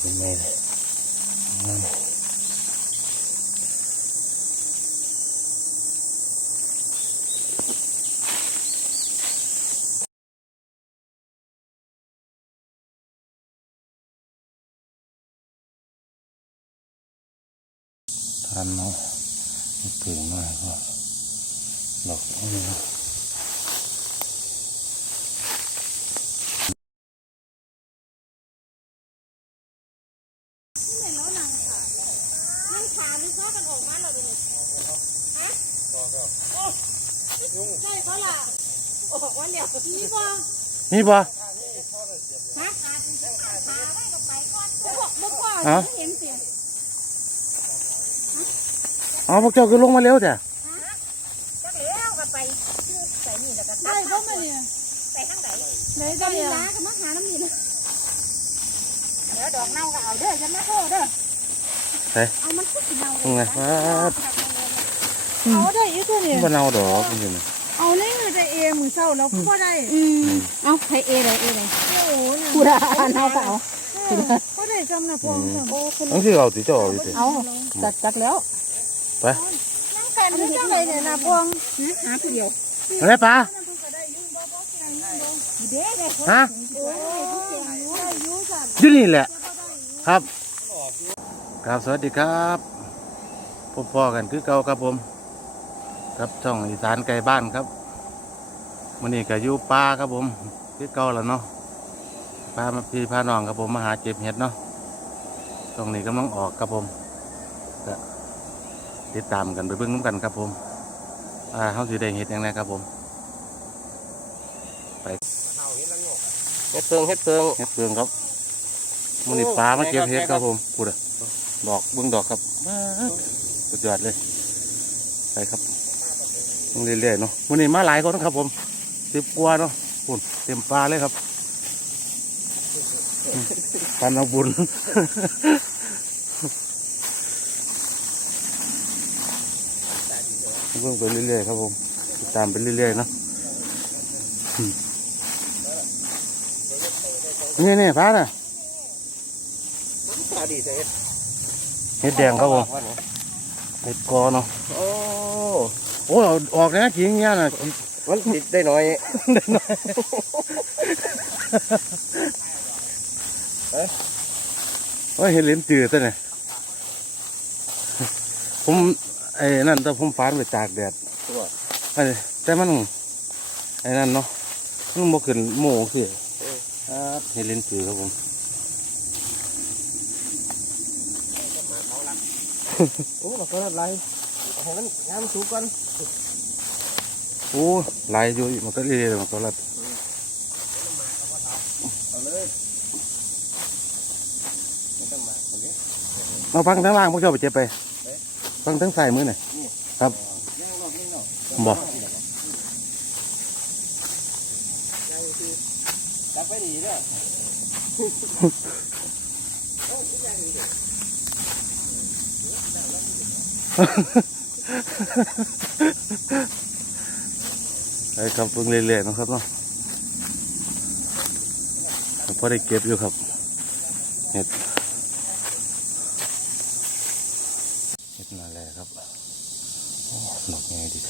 เป็นไงเลยงามทานเนาะไม่เปลืองมากก็หลอกให้เนาะ ไม่แล้วนางขานั่งขาหรือว่ากันออกมาเราเป็นฮะโอ้ใช่เขาล่ะออกวันเดียวนี่บ่ นี่ปะฮะขาขาได้กับไปก่อนจะบอกบอกว่าฮะไม่เห็นเสียงอ๋อพวกเจ้าก็ลงมาเร็วจ้ะจะเลี้ยวกับไปใส่นี่แล้วก็ได้ก็มาเนี่ยใส่ทั้งไหนไหนได้ล้ากับมะขามน้ำมีนะเดี๋ยวดอกเน่าก็เอาเด้อจะมาโทษเด้อเฮ้ยเอามันขึ้นเน่าตรงไงว้าดเอาได้ยุ่ตัวเนี่ยมันเอาดอกจริง เอาเลยมือจะเอมือเศร้าแล้วก็ได้อืมเอาใครเอเลยเอเลยโอ้โหเนี่ยพูดอะเอาเปล่าก็ได้จำนะพวงจำโอ้คุณๆต้องที่เอาติเจ้าเอาอยู่ติเอาจักจักแล้วไปนั่งกันนี่จังไรเนี่ยนะพวงหาผู้เดียวอะไรปลาเด้เลยฮะโอ้ยผู้เก่งรู้อายุจัดอยู่นี่แหละ ครับครับสวัสดีครับพบพ่อกันคือเก่าครับผม ครับช่องอีสานไกลบ้านครับมันนี่ก็อยู่ป่าครับผมคือเก่าแล้วเนาะพามาพี่พาน้องครับผมมาหาเจ็บเห็ดเนาะตรงนี้กำลังออกครับผมก็ติดตามกันไปเบิ่งน้ำกันครับผมอ่าเขาสิได้เห็ดยังไงครับผมเฮ็ดเพิงเฮ็ดเพิงเห็ดเฟืองครับมันนี่ปลามาเก็บเห็ดครับผมพูดอะดอกเบิ่งดอกครับมาสุดยอดเลยไปครับต้อง เรื่อยๆเนาะมันนี่มาหลายคนครับ ผมสิบกว่าเนาะปุ่นเต็มปลาเลยครับอืมปันเอาบุญเบิ่งไปเรื่อยๆครับผมติดตามไปเรื่อยๆเนาะนี่นี่ปลาน่ะเฮ็ดเห็ดแดงครับผมเห็ดกอเนาะโอ้ โอ้ยเอาออกนะจริงเนี่ยนะมันติดได้น้อยโอ้ยเห็ดเหลิ้นจืดตัวเนี่ยผมไอ้นั่นแต่ผมฟานไปตากแดดตัวไอ้แต่มันไอ้นั่นเนาะมันบ่ขึ้นโม่สิครับเห็ดเหลิ้นจืดครับผมโอ้มันก็ไรให้มันงามสูงกัน โอ้ลายอยู่มันก็เรื่อยๆมันก็รัดเอาฟังทั้งล่างพวกเจ้าไปเจ็บไป ฟังทั้งใส่มือหน่อยครับย่างรอบนี้เนาะบอกย่างคือจับ ไปดีเด้อไอ้ครับเพิ่งเรื่อยๆนะครับเนาะพอได้เก็บอยู่ครับเห็ดเห็ดมาแล้วครับโอ้ดอกไงดี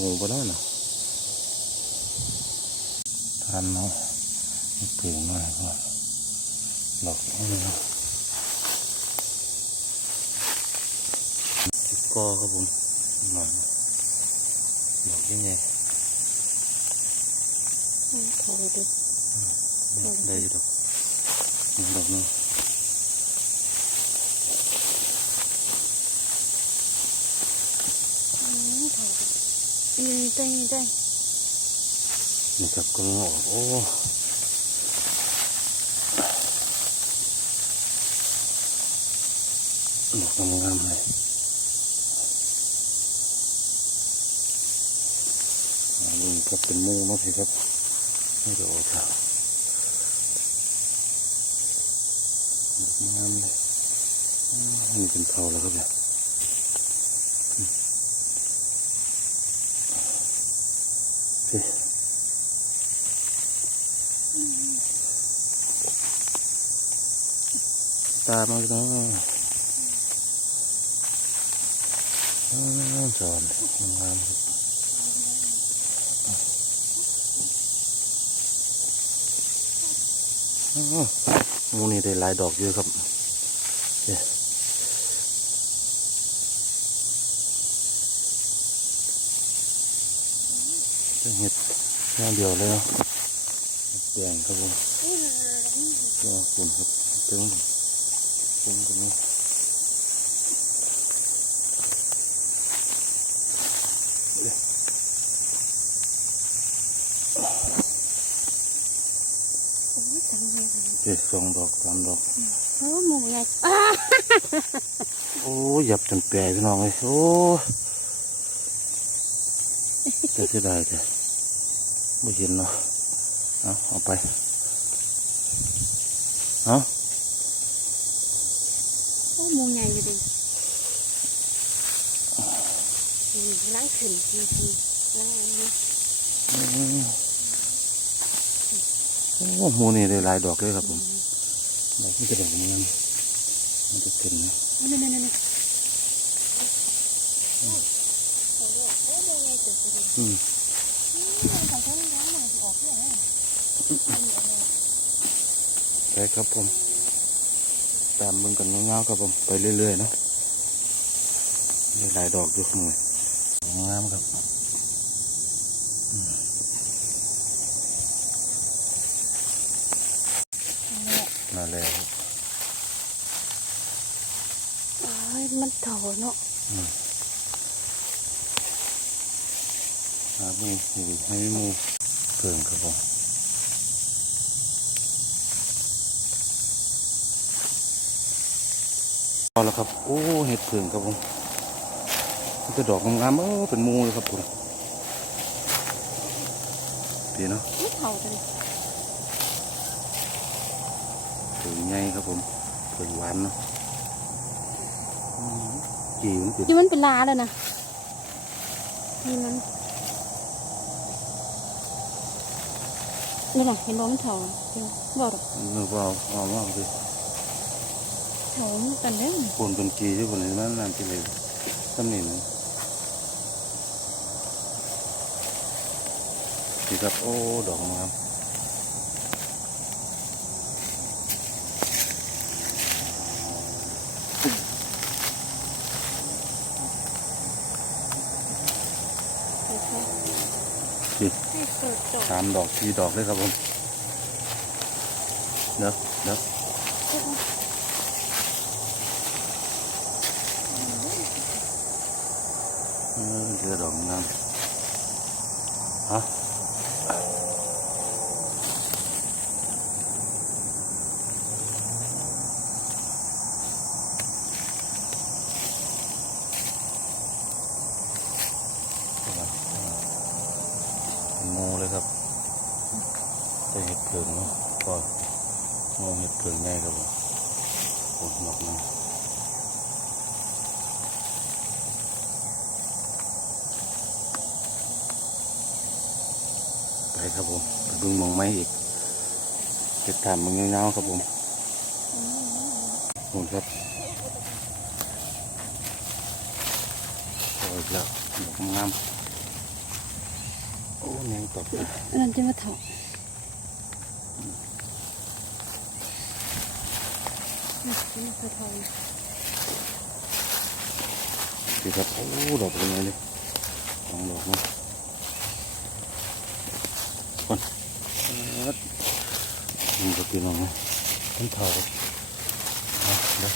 หมูบ้านนะทานเนาะ เปลืองมากก็ดอกนี้เนาะติดกอครับผมหน่อยดอกยังไงเขาดูได้อยู่ดอกนี่ดอกนึงอืมใจใจนี่ครับก็ออกโอ้ หดอกงามเลยลุงครับเป็นมูมั้งสิครับไม่ดอครับดอกงามเลยนี่เป็นเผาแล้วครับเนี่ยสิตามมาแล้ว จอนงามมูนี่ได้หลายดอกเยอะครับเย้เห็ดแค่เดียวเลยเนาะเห็ดแปลงครับผมก็คุณครับตึงตึงตรงนี้ เกตเจ็ดสองดอกสามดอกโอ้หมูใหญ่อ้าโอ้ยหยับจนแปรพี่น้องเลยโอ้แต่เสียดายแต่ไม่เห็นเนาะเอาเอาไปเอาโอ้หมูใหญ่อยู่ดิอืมล้างขึ้นจริงๆล้างอันนี้ อืมโอ้หมูนี่ได้หลายดอกเลยครับผมดอกนี่จะดอกงามมันจะขึ้นนะนี่นี่นี่นี่โอ้โหโอ้หมูใหญ่สุดเลยอืมนี่มันของเขาไม่ร้อนเลยออกเลยไปครับผม ตามเบิ่งกันเงาๆครับผม ไปเรื่อยๆเนาะได้หลายดอกอยู่ข้างในงามครับ มาแล้วโอ้ยมันโถเนาะหามีให้ให้มีหมูเพิ่งครับผมเอาแล้วครับ โอ้ เห็ดเพิ่งครับผมมันจะดอกงามๆเออเป็นหมูเลยครับผมดีเนาะไม่เถาเลย เพิ่งใหญ่ครับผมเพิ่งหวานเนาะอืมจีมันเป็นนี่มันเป็นลาแล้วนะนี่มันนี่แหละเห็นบอกมันเถาเดี๋ยวบอกดอกเนื้อเปล่าเอามากเลยเถามันกันเด้อคนเป็นกีอยู่บนนี้มันนานที่เลยตำหนิหนึงดีครับโอ้ดอกงาม ให้เกิดดอก สามดอกสี่ดอกเลยครับผมเดี๋ยวเดี๋ยวเออเจอดอกงามฮะโมเลยครับจะเห็ดเผิงเนาะก็ โมเห็ดเผิงง่ายครับผมโอ้ดอกนึงไปครับผมไปบึงมองไม้อีกเห็ดถามมึงเงาๆครับผมหมุนครับโอ้ยแล้วดอกงามโอ้แนงตกนนั้นจะมาถอืมนี่คือเถา ดีครับโอ้ดอกเป็นไงเลยสองดอกนะคนเอิ้ดมันก็กินลองนะต้นเถาเอาเดี๋ยว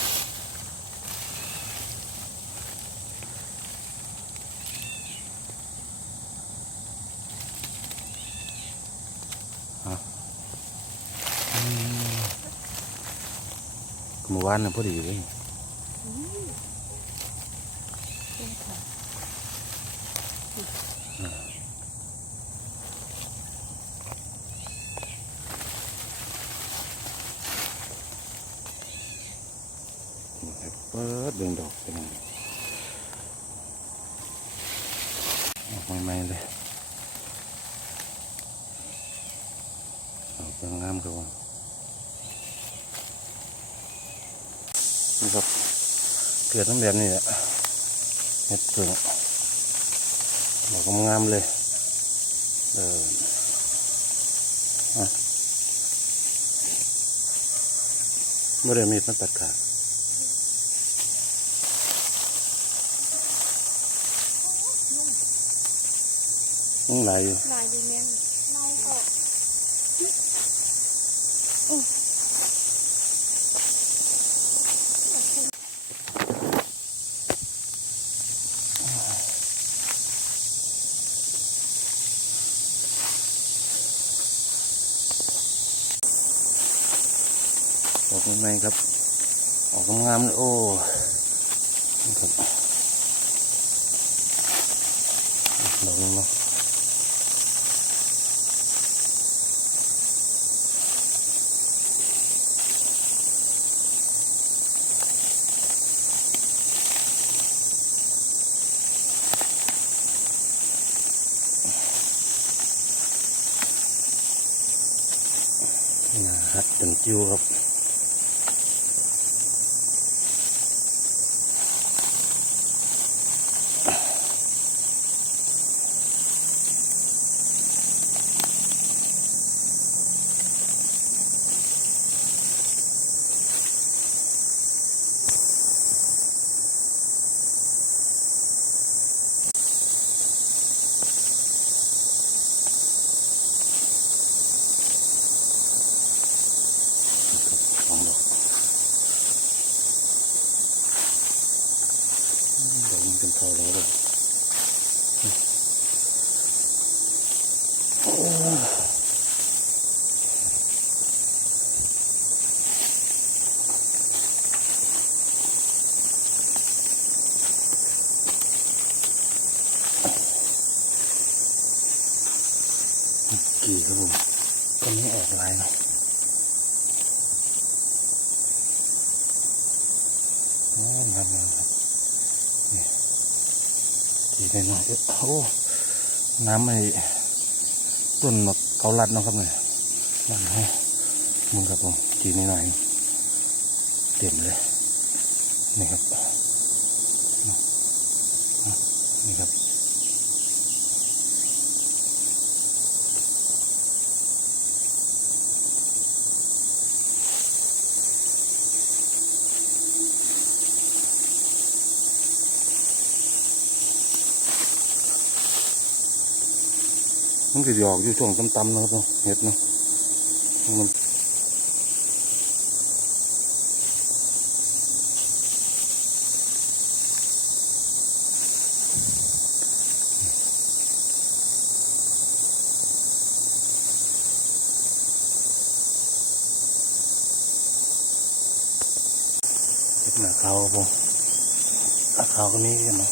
เอาอืมเมื่อวานน่ะพอดีเลยนี่ครับเปิดดืองดอกเป็นไงออกใหม่ๆเลยออกงามๆครับผม นี่ครับ เกิดน้ำแบบนี้แหละเห็ดเผือกดอกงามๆเลยเอออะไม่ได้มีดมาตัดขาดยังไหลอยู่ลายดีแมงเน่าออก ออกใหม่ๆครับ ออกงามๆเลยโอ้นี่ครับดอกนี้เนาะนะฮัดจนจิ้วครับ สองดอกอืมดอกมันเป็นเทาแล้วเลยโอ้กี่ครับผมตอนนี้ออกลายเนาะ โอ้งามงามครับนี่ที ได้หน่อยโอ้ น้ำไอ้ต้นมะเกาลัดเนาะครับเนี่ยนั่นให้มึงครับผมจีนิดหน่อยเต็มเลย นี่ครับ นี่ครับ มันก็หยอกอยู่ช่วงต่ำๆนะครับเนาะเห็ดเนาะมันเห็ดหนาขาวครับผมหนาขาวก็นี้กันเนาะ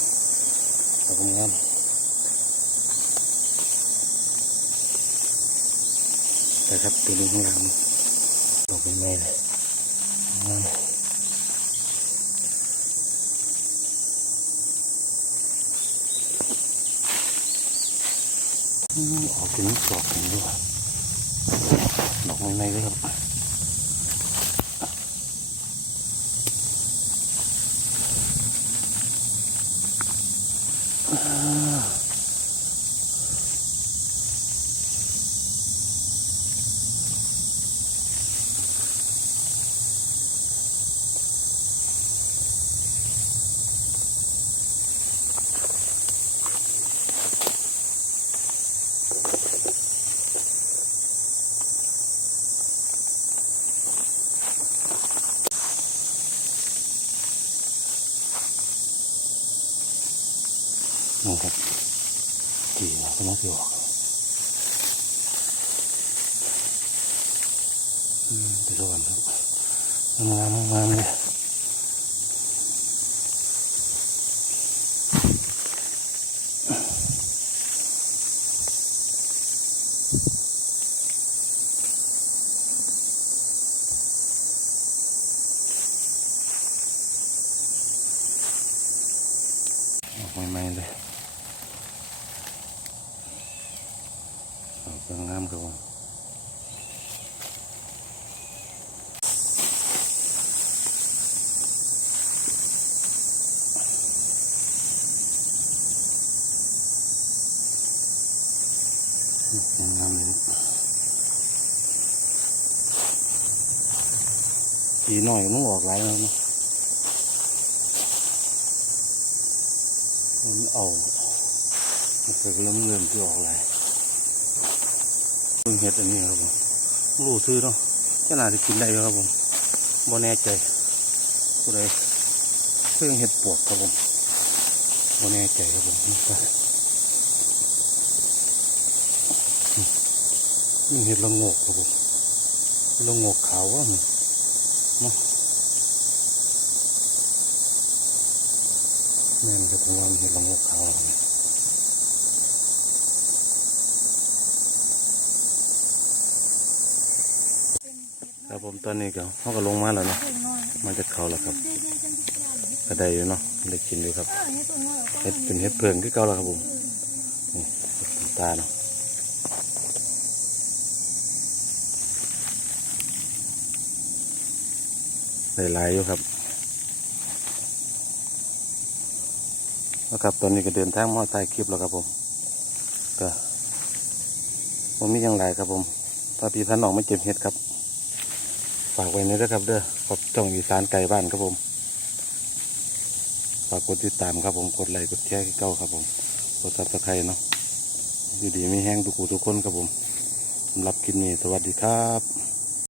ดอกงาม ไปดูข้างล่างดอกเป็นไม้เลยออกเป็นสอกเป็นด้วยดอกเป็นไม้เลยครับ นะก็น่าจะออก อีหน่อยมันออกไรแล้วนะมันเอาแต่ก็เริ่มเงินมที่ออกไรายเพิ่งเห็ดอันนี้ครับผมรู้ซื้อเนาะขนาดที่กินได้ครับผมบ่แน่ใจผู้ใดเพิ่งเห็ดปวกครับผมบ่แน่ใจครับผม นี่เห็ดละโงกครับผมละโงกขาวว่ะนี่เนาะแม่นครับผมว่ามันเห็ดละโงกขาวครับผมครับผมตอนนี้ก็เขาก็ลงมาแล้วเนาะมันจะเขาแล้วครับก็ได้อยู่เนาะได้กินอยู่ครับเห็ดเป็นเห็ดเพิงที่เก่าแล้วครับผมนี่ตาเนาะ ได้หลายอยู่ครับแล้วครับตอนนี้ก็เดินทางมาใต้คลิปแล้วครับผมก็ผมมีอย่างไรครับผมพาพี่ท่านออกมาเก็บเห็ดครับ ฝากไว้ในด้วยครับ เด้อขอบจ้องอีสานไก่บ้านครับผม ฝากกดติดตามครับผมกดไลค์กดแชร์ให้เก้าครับผมกดซับสไครต์เนาะอยู่ดีไม่แห้งทุกคู่ทุกคนครับผมสำหรับคลิปนี้สวัสดีครับ